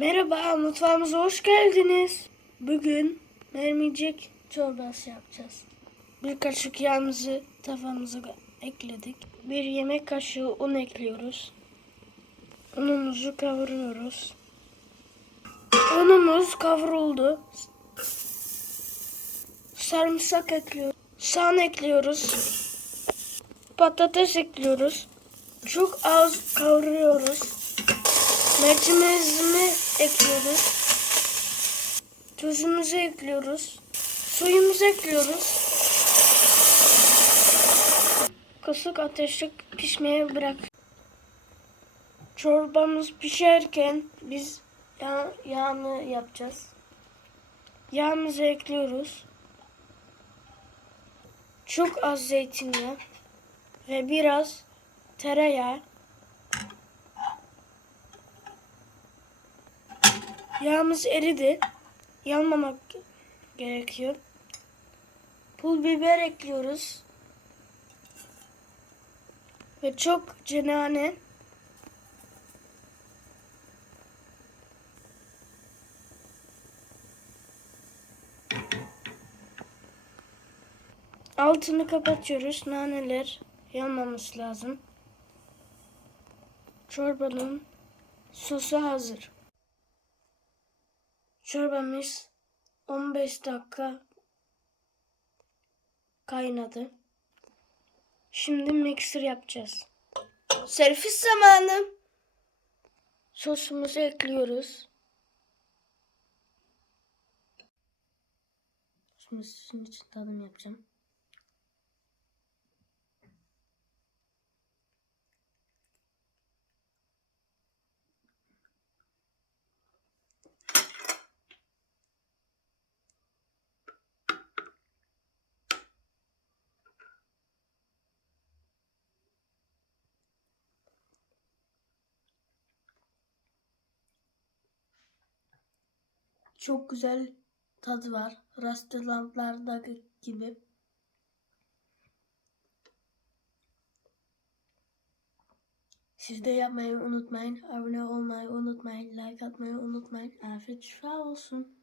Merhaba, mutfağımıza hoş geldiniz. Bugün mermicik çorbası yapacağız. Bir kaşık yağımızı tavamıza ekledik. Bir yemek kaşığı un ekliyoruz. Unumuzu kavuruyoruz. Unumuz kavruldu. Sarımsak ekliyoruz. Soğan ekliyoruz. Patates ekliyoruz. Çok az kavuruyoruz. Mercimeğimizi ekliyoruz. Tuzumuzu ekliyoruz. Suyumuzu ekliyoruz. Kısık ateşte pişmeye bırak. Çorbamız pişerken biz yağ, yağını yapacağız. Yağımızı ekliyoruz. Çok az zeytinyağı ve biraz tereyağı. Yağımız eridi. Yanmamak gerekiyor. Pul biber ekliyoruz. Ve çok cenane. Altını kapatıyoruz. Naneler yanmaması lazım. Çorbanın sosu hazır. Çorbamız 15 dakika kaynadı. Şimdi mixer yapacağız. Servis zamanı. Sosumuzu ekliyoruz. Şimdi için tadım yapacağım. Çok güzel tadı var. Restoranlardaki gibi. Siz de yapmayı unutmayın. Abone olmayı unutmayın. Like atmayı unutmayın. Afiyet şifa olsun.